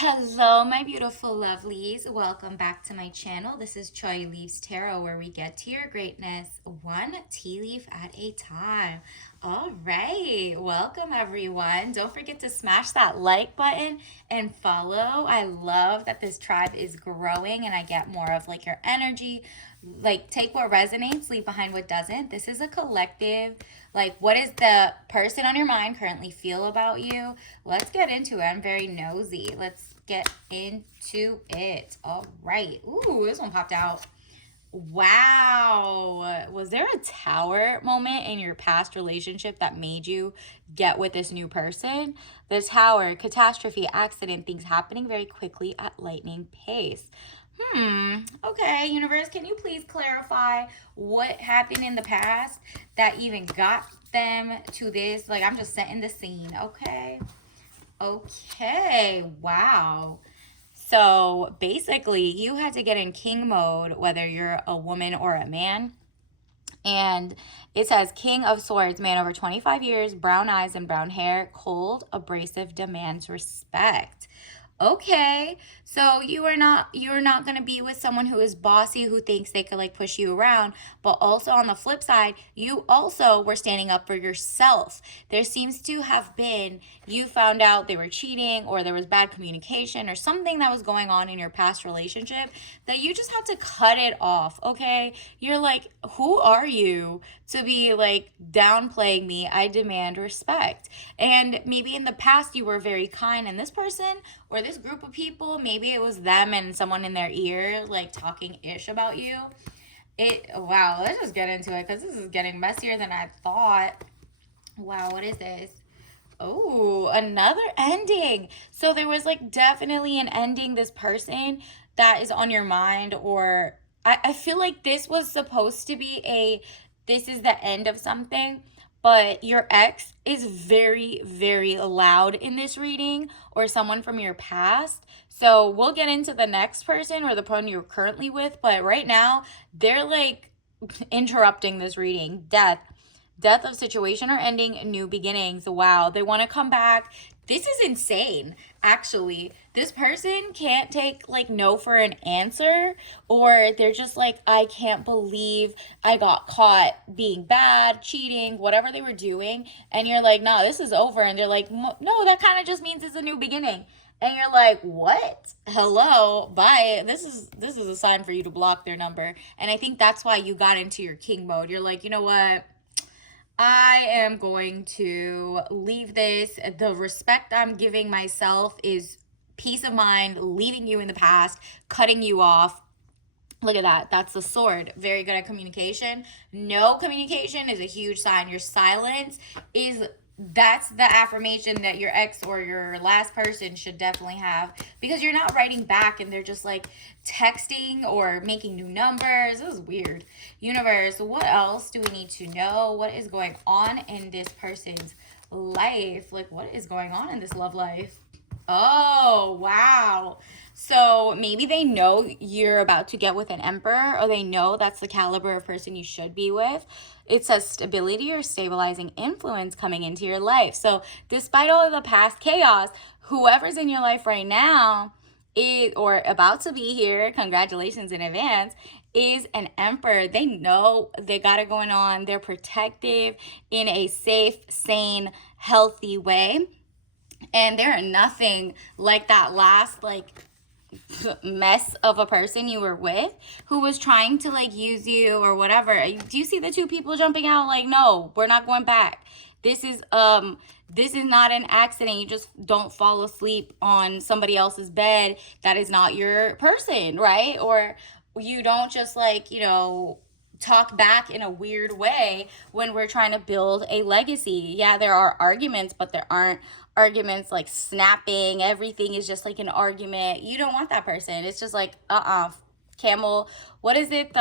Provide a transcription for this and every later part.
Hello, my beautiful lovelies. Welcome back to my channel. This is Choi Leaves Tarot, where we get to your greatness one tea leaf at a time. All right, welcome everyone. Don't forget to smash that like button and follow. I love that this tribe is growing and I get more of like your energy. Like, take what resonates, leave behind what doesn't. This is a collective. Like, what does the person on your mind currently feel about you? Let's get into it. I'm very nosy. Let's get into it. All right. Ooh, this one popped out. Wow. Was there a tower moment in your past relationship that made you get with this new person? The tower, catastrophe, accident, things happening very quickly at lightning pace. Okay, universe, can you please clarify what happened in the past that even got them to this? Like, I'm just setting the scene, okay? Okay, wow. So basically, you had to get in king mode, whether you're a woman or a man. And it says King of Swords, man over 25 years, brown eyes and brown hair, cold, abrasive, demands respect. Okay, so you're not going to be with someone who is bossy, who thinks they could like push you around, but also on the flip side, you also were standing up for yourself. There seems to have been, you found out they were cheating or there was bad communication or something that was going on in your past relationship that you just had to cut it off. Okay, you're like, who are you to be like downplaying me? I demand respect. And maybe in the past you were very kind, and this person or this group of people, maybe it was them and someone in their ear like talking ish about you. Wow, let's just get into it because this is getting messier than I thought. Wow, what is this? Oh, another ending. So there was like definitely an ending, this person that is on your mind, or I feel like this was supposed to be this is the end of something, but your ex is very, very loud in this reading, or someone from your past. So we'll get into the next person or the person you're currently with, but right now they're like interrupting this reading. Death of situation or ending, new beginnings. Wow, they want to come back. This is insane. Actually, this person can't take like no for an answer, or they're just like, I can't believe I got caught being bad, cheating, whatever they were doing. And you're like, no, this is over. And they're like, no, that kind of just means it's a new beginning. And you're like, what? Hello, bye. This is a sign for you to block their number. And I think that's why you got into your king mode. You're like, you know what? I am going to leave this. The respect I'm giving myself is peace of mind, leaving you in the past, cutting you off. Look at that. That's the sword. Very good at communication. No communication is a huge sign. Your silence is that's the affirmation that your ex or your last person should definitely have, because you're not writing back and they're just like texting or making new numbers. This is weird. Universe, what else do we need to know? What is going on in this person's life? Like, what is going on in this love life? Oh, wow. So maybe they know you're about to get with an emperor, or they know that's the caliber of person you should be with. It says stability or stabilizing influence coming into your life. So despite all of the past chaos, whoever's in your life right now is, or about to be here, congratulations in advance, is an emperor. They know they got it going on. They're protective in a safe, sane, healthy way. And there are nothing like that last like mess of a person you were with who was trying to like use you or whatever. Do you see the two people jumping out? Like, no, we're not going back. This is not an accident. You just don't fall asleep on somebody else's bed that is not your person, right? Or you don't just like, talk back in a weird way when we're trying to build a legacy. Yeah, there are arguments, but there aren't arguments like snapping. Everything is just like an argument. You don't want that person. It's just like, camel. What is it?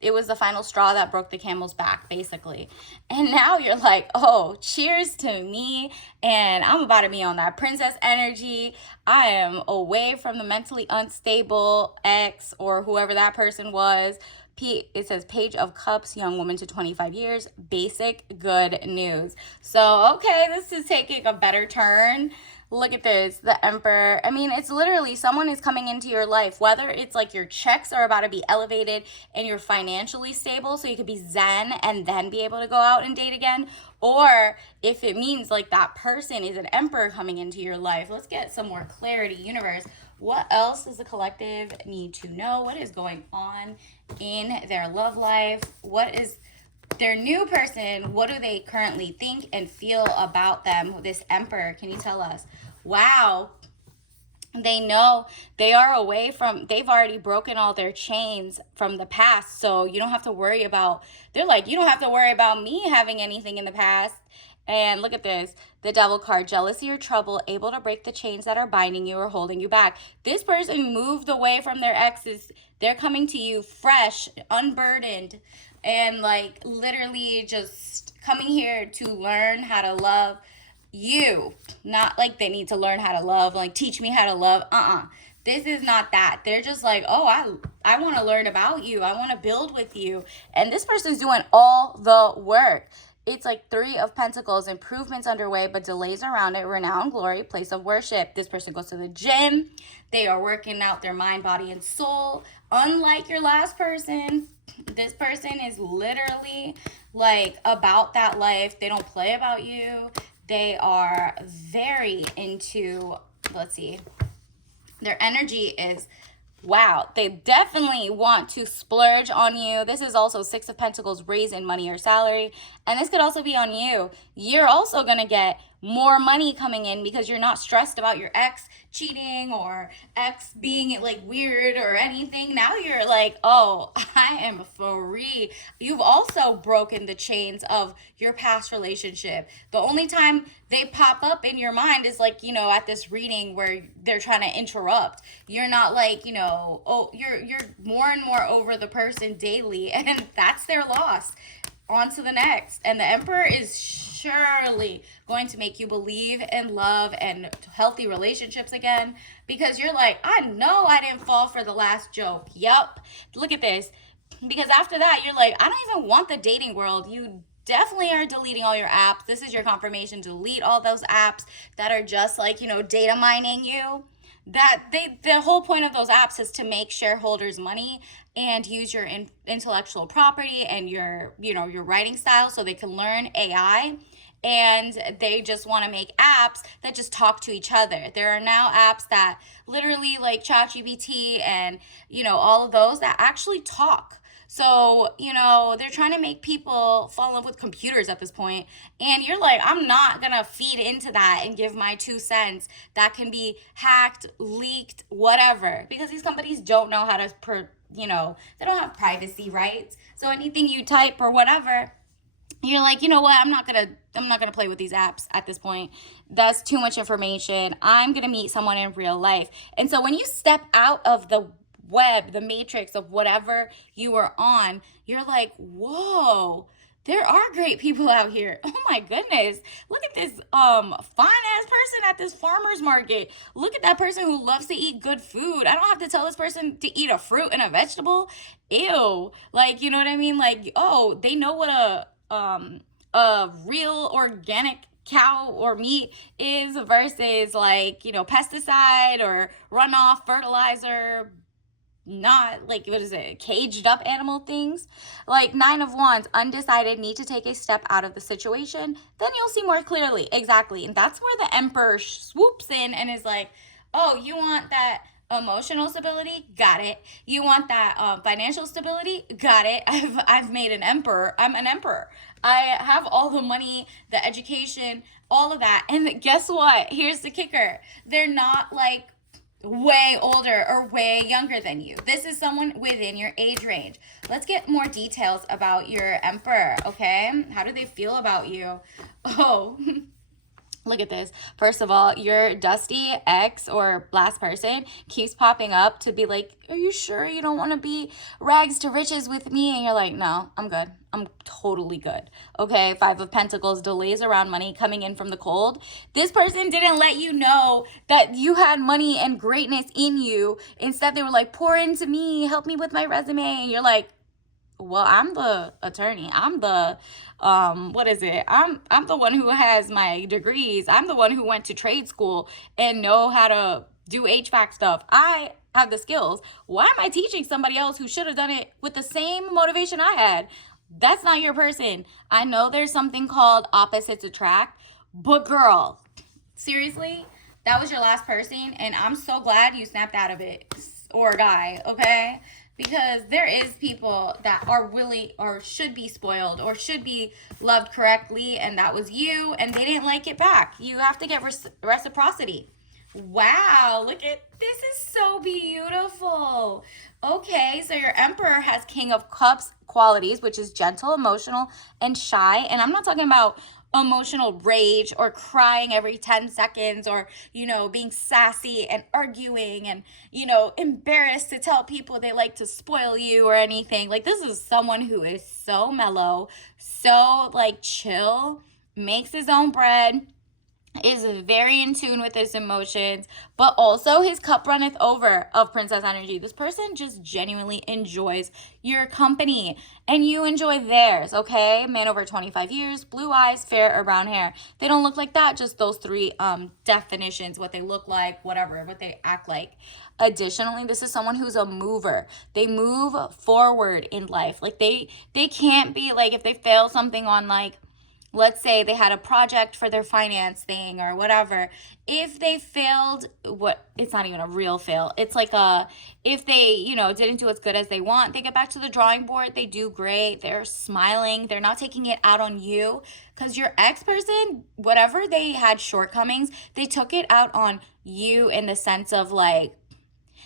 It was the final straw that broke the camel's back, basically. And now you're like, oh, cheers to me. And I'm about to be on that princess energy. I am away from the mentally unstable ex or whoever that person was. It says Page of Cups, young woman to 25 years, basic good news. So, okay, this is taking a better turn. Look at this, the Emperor. I mean, it's literally someone is coming into your life, whether it's like your checks are about to be elevated and you're financially stable so you could be zen and then be able to go out and date again, or if it means like that person is an emperor coming into your life. Let's get some more clarity, universe. What else does the collective need to know? What is going on in their love life? What is their new person? What do they currently think and feel about them? This Emperor, can you tell us? Wow. They know they are away from, they've already broken all their chains from the past. So you don't have to worry about, they're like, you don't have to worry about me having anything in the past. And look at this, the Devil card, jealousy or trouble, able to break the chains that are binding you or holding you back. This person moved away from their exes. They're coming to you fresh, unburdened, and like literally just coming here to learn how to love you. Not like they need to learn how to love, like teach me how to love. This is not that. They're just like, oh, I want to learn about you. I want to build with you. And this person's doing all the work. It's like 3 of Pentacles, improvements underway, but delays around it, renown, glory, place of worship. This person goes to the gym. They are working out their mind, body, and soul. Unlike your last person, this person is literally like about that life. They don't play about you. They are very into, let's see, their energy is, wow, they definitely want to splurge on you. This is also 6 of Pentacles, raise in money or salary. And this could also be on you. You're also going to get more money coming in because you're not stressed about your ex cheating or ex being like weird or anything. Now you're like, oh, I am free. You've also broken the chains of your past relationship. The only time they pop up in your mind is like, you know, at this reading where they're trying to interrupt. You're not like, you know, oh, you're more and more over the person daily, and that's their loss. On to the next. And the Emperor is surely going to make you believe in love and healthy relationships again, because you're like, I know I didn't fall for the last joke. Yup. Look at this. Because after that, you're like, I don't even want the dating world. You definitely are deleting all your apps. This is your confirmation. Delete all those apps that are just like, you know, data mining you. The whole point of those apps is to make shareholders money and use your intellectual property and your, you know, your writing style so they can learn AI. And they just want to make apps that just talk to each other. There are now apps that literally like ChatGPT and, you know, all of those that actually talk. So, you know, they're trying to make people fall in love with computers at this point. And you're like, I'm not going to feed into that and give my 2 cents that can be hacked, leaked, whatever. Because these companies don't know how to, you know, they don't have privacy rights. So anything you type or whatever, you're like, you know what, I'm not gonna play with these apps at this point. That's too much information. I'm gonna meet someone in real life. And so when you step out of the web, the matrix of whatever you were on, you're like, whoa, there are great people out here. Oh my goodness. Look at this fine ass person at this farmer's market. Look at that person who loves to eat good food. I don't have to tell this person to eat a fruit and a vegetable. Ew. Like, you know what I mean? Like, oh, they know what a real organic cow or meat is versus like, you know, pesticide or runoff fertilizer, not like, what is it, caged up animal things. Like 9 of Wands, undecided, need to take a step out of the situation, then you'll see more clearly. Exactly. And that's where the Emperor swoops in and is like, oh, you want that emotional stability? Got it. You want that financial stability? Got it. I've made an emperor. I'm an emperor. I have all the money, the education, all of that. And guess what? Here's the kicker. They're not like way older or way younger than you. This is someone within your age range. Let's get more details about your Emperor, okay? How do they feel about you? Oh, look at this. First of all, your dusty ex or last person keeps popping up to be like, are you sure you don't want to be rags to riches with me? And you're like, no, I'm good. I'm totally good. Okay, 5 of Pentacles, delays around money coming in from the cold. This person didn't let you know that you had money and greatness in you. Instead, they were like, pour into me, help me with my resume. And you're like, Well, I'm the attorney. I'm the what is it? I'm the one who has my degrees. I'm the one who went to trade school and know how to do HVAC stuff. I have the skills. Why am I teaching somebody else who should have done it with the same motivation I had? That's not your person. I know there's something called opposites attract, but girl, seriously, that was your last person, and I'm so glad you snapped out of it, or guy, okay? Because there is people that are really or should be spoiled or should be loved correctly, and that was you, and they didn't like it back. You have to get reciprocity. Wow, look at this is so beautiful. Okay, so your emperor has King of Cups qualities, which is gentle, emotional, and shy. And I'm not talking about emotional rage or crying every 10 seconds or, being sassy and arguing and, embarrassed to tell people they like to spoil you or anything. Like, this is someone who is so mellow, so like chill, makes his own bread, is very in tune with his emotions, but also his cup runneth over of princess energy. This person just genuinely enjoys your company and you enjoy theirs, okay? Man over 25 years, blue eyes, fair or brown hair. They don't look like that, just those three definitions, what they look like, whatever, what they act like. Additionally, this is someone who's a mover. They move forward in life. Like they can't be like, if they fail something on like, let's say they had a project for their finance thing or whatever. If they failed, it's not even a real fail. It's like if they, didn't do as good as they want, they get back to the drawing board. They do great. They're smiling. They're not taking it out on you, because your ex person, whatever they had shortcomings, they took it out on you in the sense of like,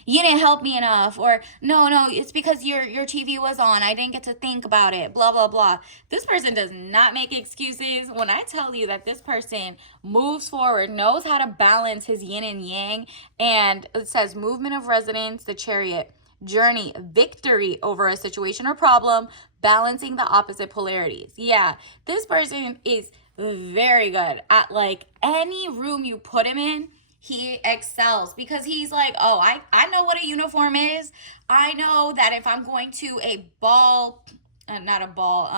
you didn't help me enough, or no, it's because your TV was on, I didn't get to think about it, blah blah blah. This person does not make excuses. When I tell you that this person moves forward, knows how to balance his yin and yang, and it says movement of resonance, the Chariot, journey, victory over a situation or problem, balancing the opposite polarities. Yeah, this person is very good at like any room you put him in. He excels because he's like, oh, I know what a uniform is. I know that if I'm going to a ball, not a ball,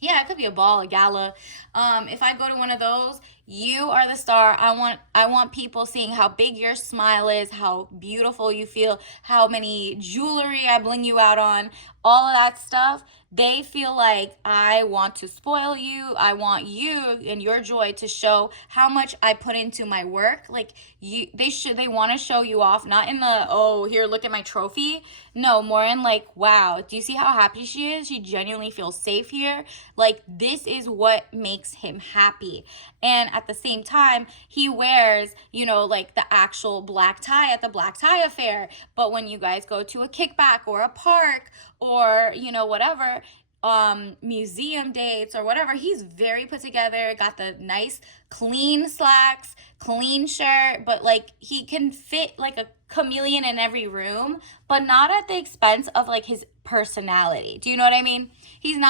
yeah, it could be a ball, a gala. If I go to one of those, you are the star. I want people seeing how big your smile is, how beautiful you feel, how many jewelry I bling you out on, all of that stuff. They feel like I want to spoil you. I want you and your joy to show how much I put into my work. Like they want to show you off, not in the, oh, here, look at my trophy. No, more in like, wow, do you see how happy she is? She genuinely feels safe here. Like, this is what makes him happy. And at the same time, he wears, like the actual black tie at the black tie affair. But when you guys go to a kickback or a park or, whatever, museum dates or whatever, he's very put together, got the nice clean slacks, clean shirt, but like he can fit like a chameleon in every room, but not at the expense of like his personality. Do you know what I mean? He's not